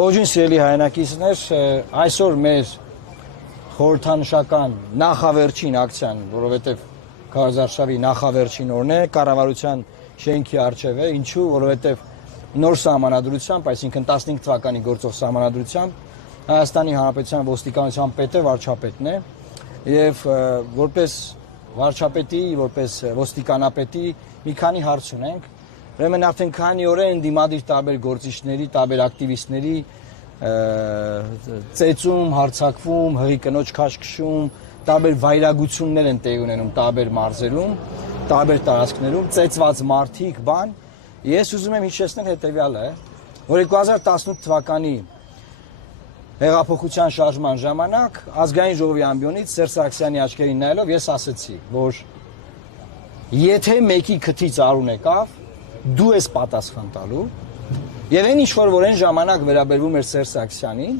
Ողջույն սիրելի հայրենակիցներ, այսօր մեր խորհրդանշական նախավերջին ակցիան, որովհետև Քարոզարշավի նախավերջին օրն է, կառավարության շենքի առջև է, ինչու, որովհետև նոր սահմանադրությամբ, այսինքն 15 թվականի գործող սահմանադրությամբ Հայաստանի Հանրապետության ոստիկանության պետը վարչապետն է եւ որպես վարչապետի, որպես ոստիկանապետի մի քանի հարց ունենք։ Ուրեմն արդեն քանի օր է ընդդիմադիր տարբեր գործիչների, տարբեր ակտիվիստների ծեծում, հարձակվում, հղի կնոջ քաշքշում, տարբեր վայրագություններ են տեղի ունենում տարբեր մարզերում, տարբեր տարածքներում, ծեծված մարդիկ, բան։ Ես ուզում եմ հիշեցնել հետեւյալը, որ 2018 թվականի հեղափոխության շարժման ժամանակ ազգային ժողովի ամբիոնից Սերժ Սարգսյանի աչքերին նայելով ես ասեցի, որ եթե մեկի քթից արուն եկավ, դու ես պատասխան տալու եւ այն ինչ որ այն ժամանակ վերաբերվում էր Սերժ Սարգսյանին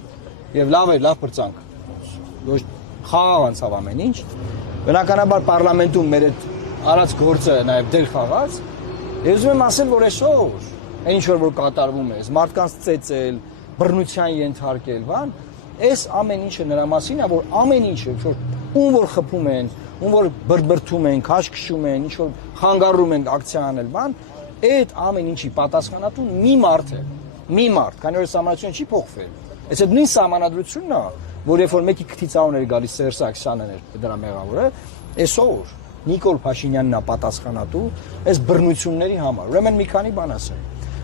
եւ լավ բրծանք ոչ խաղաղ անցավ ամեն ինչ բնականաբար պարլամենտում մեր այդ արած գործը նաեւ դեր խաղաց եւ ուզում եմ ասել որ այսօր այն ինչ որ կատարվում է մարդկանց ծեծել բռնության ենթարկել բան այս ամեն ինչը նրա մասին է որ ամեն ինչը ում որ խփում են ում որ բրբրթում են քաշքշում են ինչ որ խանգարում են ակցիա անել բան այդ ամեն ինչի պատասխանատուն մի մարդ է, մի մարդ, քանի որ սահմանադրությունը չի փոխվել։ Այս այդ նույն սահմանադրությունն է, որ երբ որ մեկի քթից արուն էր գալիս Սերժ Սարգսյանն էր դրա մեղավորը, այսօր Նիկոլ Փաշինյանն է պատասխանատու այս բռնությունների համար։ Ուրեմն մի քանի բան ասեմ։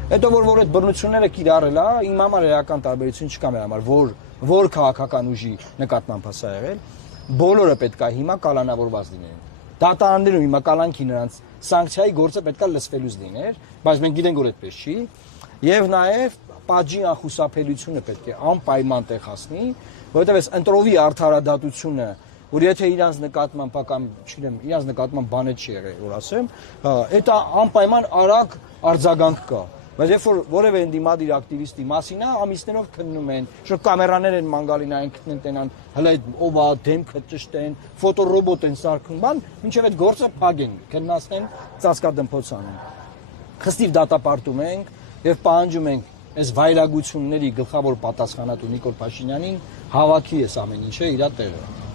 Հետո որ այդ բռնությունները կիրառել է, իմ համար էական տարբերություն չկա մեր համար, որ քաղաքական ուժի նկատմամբ հսա եղել, բոլորը պետք է հիմա կալանավորված լինեն։ Դատարաններում հիմա կալանքի նրանց սանկցիայի գործը պետք է լսվելուց լիներ, բայց մենք գիտենք որ այդպես չի, եւ նաեւ պատժի անխուսափելիությունը պետք է անպայման տեղացնի, որովհետեւ այս ընտրովի արդարադատությունը, որ եթե իրանց նկատմամբ կամ, չգիտեմ, իրանց նկատմամբ բանը չի եղել, որ ասեմ, դա անպայման արագ արձագանք կա։ Բայց երբ որ որևէ ընդդիմադիր ակտիվիստի մասին է, ամիսներով քննում են, շուտ կամերաներ են մանգալին այն գտնեն տենան, հələ ով է դեմքը ճշտեն, ֆոտոռոբոտ են սարքում, բան, մինչև այդ գործը փագեն, քննացնեն, ծածկադմփոց անեն։ Խստիվ դատապարտում ենք եւ պահանջում ենք այս վայրագությունների գլխավոր պատասխանատու Նիկոլ Փաշինյանին հավաքի այս ամեն ինչը իր տեղը։